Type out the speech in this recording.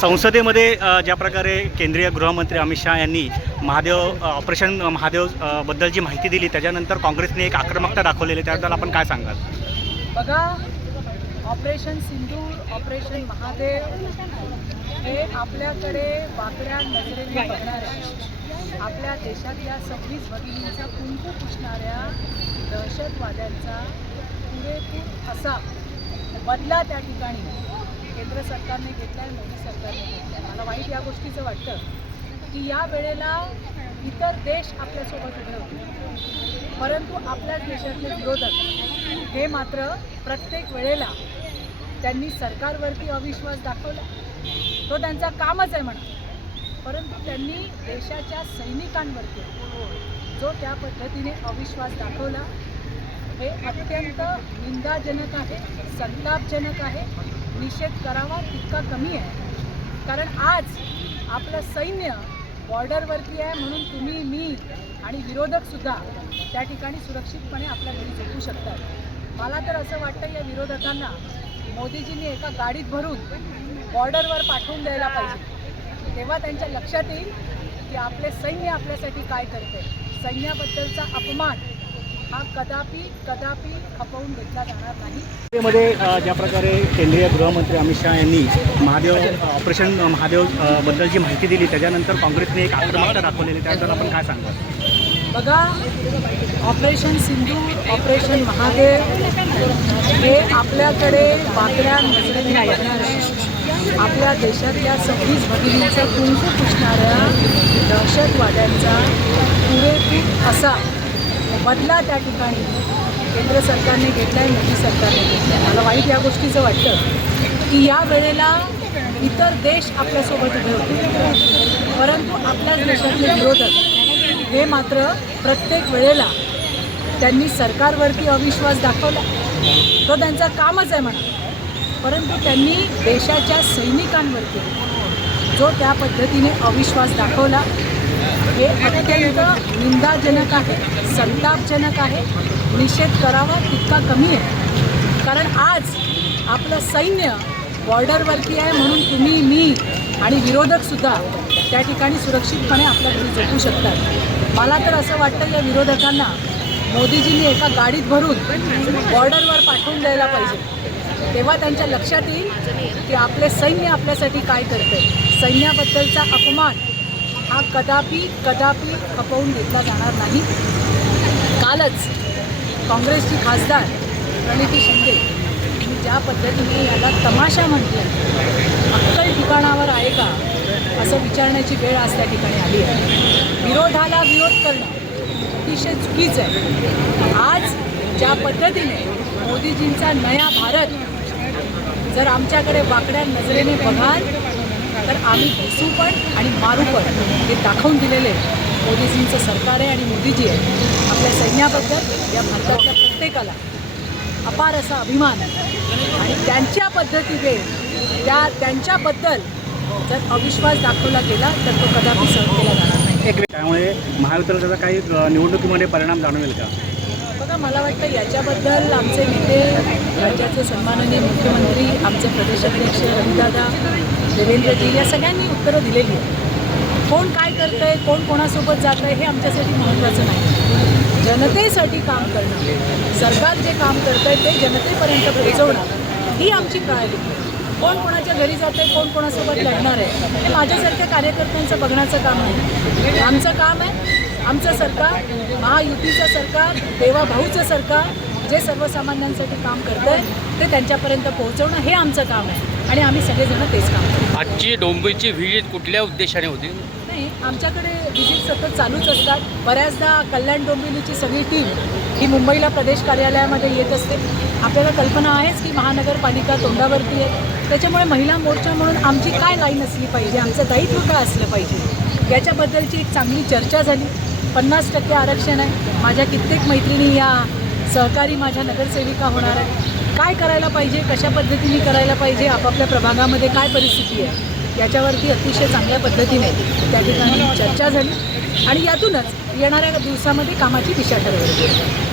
संसदेमध्ये ज्या प्रकारे केंद्रीय गृहमंत्री अमित शहा यांनी ऑपरेशन महादेव बद्दलची माहिती दिली, त्याच्यानंतर काँग्रेसने एक आक्रमकता दाखवलेली, त्याबद्दल आपण काय सांगाल? बघा, ऑपरेशन सिंदूर, ऑपरेशन महादेव हे आपल्याकडे वाकड्या नजरेने बघणाऱ्या, आपल्या देशातल्या 26 भगिनींचा कुंकू पुसणाऱ्या दहशतवाद्यांचा पुरेपूर असा बदला त्या ठिकाणी केंद्र सरकारने घेतला आहे, मोदी सरकारने घेतला आहे. मला वाईट या गोष्टीचं वाटतं की या वेळेला इतर देश आपल्यासोबत उभे होते, परंतु आपल्याच देशातले विरोधक हे मात्र प्रत्येक वेळेला त्यांनी सरकारवरती अविश्वास दाखवला. तो त्यांचा कामच आहे म्हणा, परंतु त्यांनी देशाच्या सैनिकांवरती जो त्या पद्धतीने अविश्वास दाखवला हे अत्यंत निंदाजनक आहे, संतापजनक आहे. निषेध करावा तितका कमी आहे, कारण आज आपलं सैन्य बॉर्डरवरती आहे म्हणून तुम्ही, मी आणि विरोधकसुद्धा त्या ठिकाणी सुरक्षितपणे आपल्या घरी झोपू शकतात. मला तर असं वाटतं या विरोधकांना मोदीजींनी एका गाडीत भरून बॉर्डरवर पाठवून द्यायला पाहिजे, तेव्हा त्यांच्या लक्षात येईल की आपले सैन्य आपल्यासाठी काय करते. सैन्याबद्दलचा अपमान हा कदापि कदापि खपवून घेतला जाणार नाही. मध्ये ज्या प्रकारे केंद्रीय गृहमंत्री अमित शहा यांनी ऑपरेशन महादेव बद्दलची माहिती दिली, त्याच्यानंतर काँग्रेसने एक आक्रमकता दाखवलेली, त्याबद्दल आपण काय सांगाल? बघा, ऑपरेशन सिंदूर, ऑपरेशन महादेव हे आपल्याकडे वाकड्या नजरेने बघणाऱ्या, आपल्या देशातल्या 26 भगिनींचा कुंकू पुसणाऱ्या दहशतवाद्यांचा पुरेपूर असा बदला त्या ठिकाणी केंद्र सरकारने घेतला आहे, मोदी सरकारने घेतला आहे. मला वाईट या गोष्टीचं वाटतं की या वेळेला इतर देश आपल्यासोबत उभे होते, परंतु आपल्याच देशातले विरोधक हे मात्र प्रत्येक वेळेला त्यांनी सरकारवरती अविश्वास दाखवला. तो त्यांचा कामच आहे म्हणा, परंतु त्यांनी देशाच्या सैनिकांवरती जो त्या पद्धतीने अविश्वास दाखवला हे अत्यंत निंदाजनक आहे, संतापजनक आहे. निषेध करावा तितका कमी आहे, कारण आज आपलं सैन्य बॉर्डरवरती आहे म्हणून तुम्ही, मी आणि विरोधकसुद्धा त्या ठिकाणी सुरक्षितपणे आपल्या घरी झोपू शकतात. मला तर असं वाटतं या विरोधकांना मोदीजींनी एका गाडीत भरून बॉर्डरवर पाठवून द्यायला पाहिजे, तेव्हा त्यांच्या लक्षात येईल की आपले सैन्य आपल्यासाठी काय करते. सैन्याबद्दलचा अपमान हा कदापि कदापि खपवून घेतला जाणार नाही. कालच काँग्रेसची खासदार प्रणिती शिंदे यांनी ज्या पद्धतीने याला तमाशा म्हटलं, अक्कल ठिकाणावर आहे का असं विचारण्याची वेळ आज त्या ठिकाणी आली आहे. विरोधाला विरोध करणं अतिशय चुकीचं आहे. आज ज्या पद्धतीने मोदीजींचा नया भारत जर आमच्याकडे वाकड्या नजरेने बघाल तर आम्ही घुसू पण आणि मारू पण हे दाखवून दिलेले मोदीजींचं सरकार आहे आणि मोदीजी आहे. आपल्या सैन्याबद्दल या भारतातल्या प्रत्येकाला अपार असा अभिमान आहे आणि त्यांच्या पद्धतीने त्यांच्याबद्दल जर अविश्वास दाखवला गेला तर तो कदापि सहन केला जाणार नाही. त्यामुळे महायुतीला त्याचा काही निवडणुकीमध्ये परिणाम जाणवेल का? बघा, मला वाटतं याच्याबद्दल आमचे नेते, राज्याचे सन्माननीय मुख्यमंत्री, आमचे प्रदेशाध्यक्ष रविदादा, देवेंद्रजी या सगळ्यांनी उत्तरं दिलेली आहेत. कोण काय करतं आहे, कोण कोणासोबत जात आहे हे आमच्यासाठी महत्त्वाचं नाही. जनतेसाठी काम करणं, सरकार जे काम करतं आहे ते जनतेपर्यंत पोहोचवणं ही आमची प्रायोरिटी आहे. कोण कोणाच्या घरी जातं आहे, कोण कोणासोबत लढणार आहे हे माझ्यासारख्या कार्यकर्त्यांचं बघण्याचं काम नाही. आमचं काम आहे, आमचं सरकार, महायुतीचं सरकार, देवाभाऊचं सरकार जे सर्वसामान्यांसाठी काम करतं आहे ते त्यांच्यापर्यंत पोहोचवणं हे आमचं काम आहे आणि आम्ही सगळेजण तेच काम करतो. आजची डोंबिवलीची व्हिजिट कुठल्या उद्देशाने होती? नाही, आमच्याकडे व्हिजिट सतत चालूच असतात. बऱ्याचदा कल्याण डोंबिवलीची सगळी टीम ही मुंबईला प्रदेश कार्यालयामध्ये येत असते. आपल्याला कल्पना आहेच की महानगरपालिका तोंडावरती आहे, त्याच्यामुळे महिला मोर्चा म्हणून आमची काय लाईन असली पाहिजे, आमचं दायित्व काय असलं पाहिजे याच्याबद्दलची एक चांगली चर्चा झाली. 50% आरक्षण आहे. माझ्या कित्येक मैत्रिणी या सहकारी माझ्या नगरसेविका होणार आहे. काय करायला पाहिजे, कशा पद्धतीने करायला पाहिजे, आपापल्या प्रभागामध्ये काय परिस्थिती आहे याच्यावरती अतिशय चांगल्या पद्धतीने त्या ठिकाणी चर्चा झाली आणि यातूनच येणाऱ्या दिवसामध्ये कामाची दिशा ठरवली.